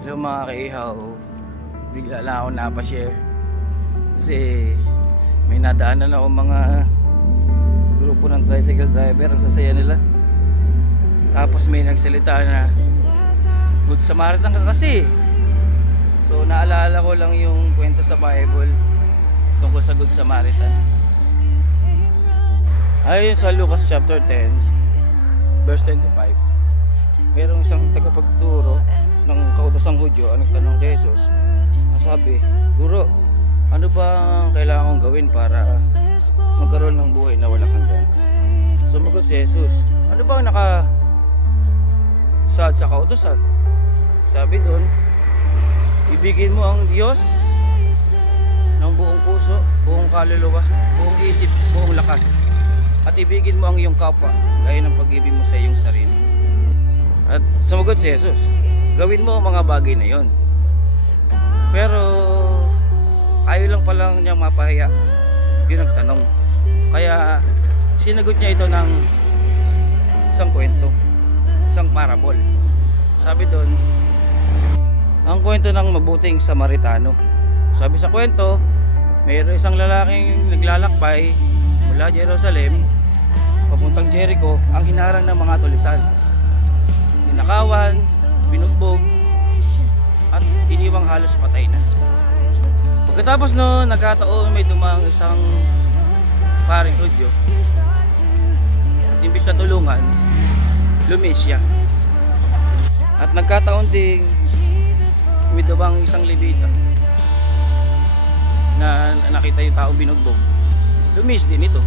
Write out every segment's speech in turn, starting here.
Hello mga kaihaw, bigla lang ako napashare kasi may nadaanan ako mga grupo ng tricycle driver. Ang sasaya nila, tapos may nagsalita na Good Samaritan ka kasi. So naalala ko lang yung kwento sa Bible tungkol sa Good Samaritan. Ayon sa Lucas chapter 10 verse 25, merong isang tagapagturo ng kautosang Hudyo ang nagtanong kay Jesus. Ang sabi, Guro, ano ba ang kailangan kong gawin para magkaroon ng buhay na walang hanggan? Sumagot si Jesus, ano ba ang nakasaad sa kautosan? Sabi doon, ibigin mo ang Diyos ng buong puso, buong kaluluwa, buong isip, buong lakas, at ibigin mo ang iyong kapwa gaya ng pag-ibig mo sa iyong sarili. At sumagot si Jesus, gawin mo ang mga bagay na yon. Pero ayaw lang palang niyang mapahiya yung nagtanong. Kaya sinagot niya ito ng isang kwento, isang parabol. Sabi doon, ang kwento ng mabuting Samaritano. Sabi sa kwento, mayroon isang lalaking naglalakbay mula Jerusalem papuntang Jericho, ang hinarang ng mga tulisan. Ninakawan, binugbog, at iniwang halos patay na. Pagkatapos no, nagkataon may dumaang isang paring Hudyo. At imbis na tulungan, lumis siya. At nagkataon ding may dumaang isang Levita na nakita yung tao binugbog. Lumis din ito.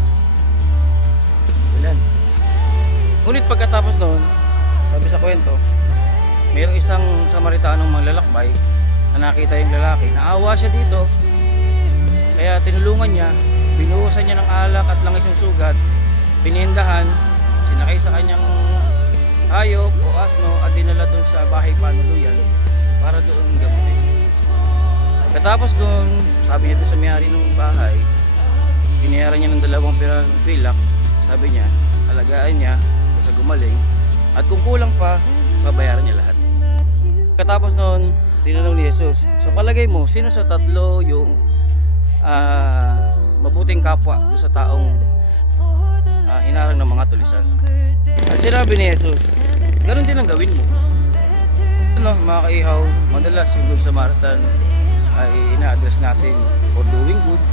Ulan. Ngunit pagkatapos noon, sabi sa kwento, mayroong isang Samaritanong manlalakbay na nakita yung lalaki. Naawa siya dito, kaya tinulungan niya, binuhusan niya ng alak at langis yung sugat, pinindahan, sinakay sa kanyang hayop o asno at dinala doon sa bahay panuluyan para doon gamutin. Katapos doon, sabi niya doon sa may-ari ng bahay, binayaran niya ng 2 pirang pilak. Sabi niya, alagaan niya sa gumaling, at kung kulang pa, babayaran niya lahat. Katapos noon, tinanong ni Jesus, sa palagay mo, sino sa tatlo yung mabuting kapwa doon sa taong hinarang ng mga tulisan? At sinabi ni Jesus, ganun din ang gawin mo. Ano, mga kaihaw, madalas yung Good Samaritan ay ina-address natin for doing good,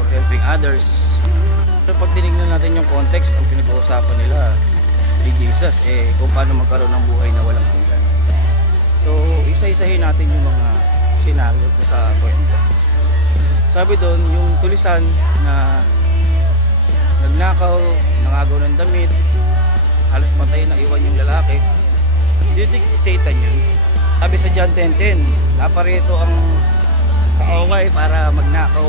for helping others. Pero pag tinignan natin yung context, ang pinag-uusapan nila ni Jesus, kung paano magkaroon ng buhay na walang hanggan. So, isa-isahin natin yung mga scenario sa kwento. Sabi doon, yung tulisan na nagnakaw, nangagaw ng damit, halos patay na iwan yung lalaki. Do you think si Satan yun? Sabi sa John 10:10, naparito ang kaaway para magnakaw,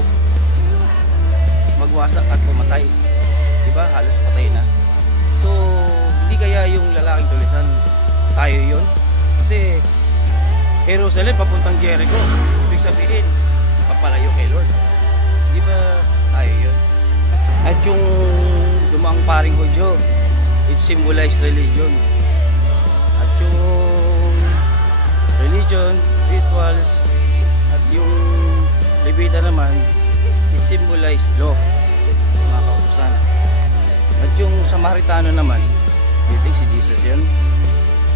magwasak at pumatay. Diba? Halos patay na. So, hindi kaya yung lalaking tulisan tayo yun? Kasi Jerusalem papuntang Jericho, ibig sabihin papalayo kay Lord. Di ba tayo yun? At yung dumaang paring Hudyo, it symbolized religion. At yung religion, rituals, at yung Levita naman, it symbolized law, mga kautusan. At yung Samaritano naman, you think si Jesus yun?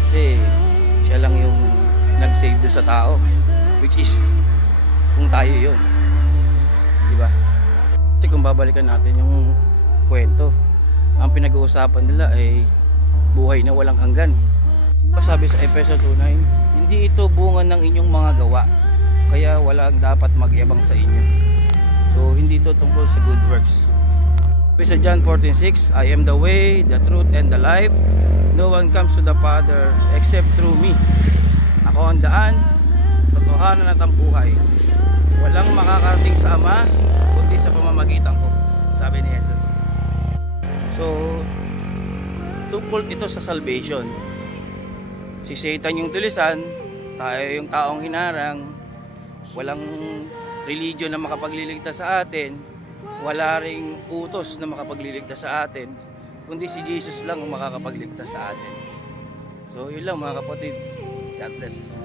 Kasi siya lang yung nag-save doon sa tao, which is kung tayo yun, diba? Kasi kung babalikan natin yung kwento, ang pinag-uusapan nila ay buhay na walang hanggan. Sabi sa Efeso 2:9, hindi ito bunga ng inyong mga gawa, kaya walang dapat magyabang sa inyo. So hindi ito tungkol sa good works. Sa John 14:6, I am the way, the truth, and the life. No one comes to the Father except through me. Ako ang daan, totohanan at ang buhay. Walang makakarating sa Ama kundi sa pamamagitan ko, sabi ni Jesus. So, tungkol ito sa salvation. Si Satan yung tulisan, tayo yung taong hinarang. Walang religion na makapagliligtas sa atin, wala ring utos na makapagliligtas sa atin, kundi si Jesus lang ang makakapagligtas sa atin. So yun lang mga kapatid. God bless.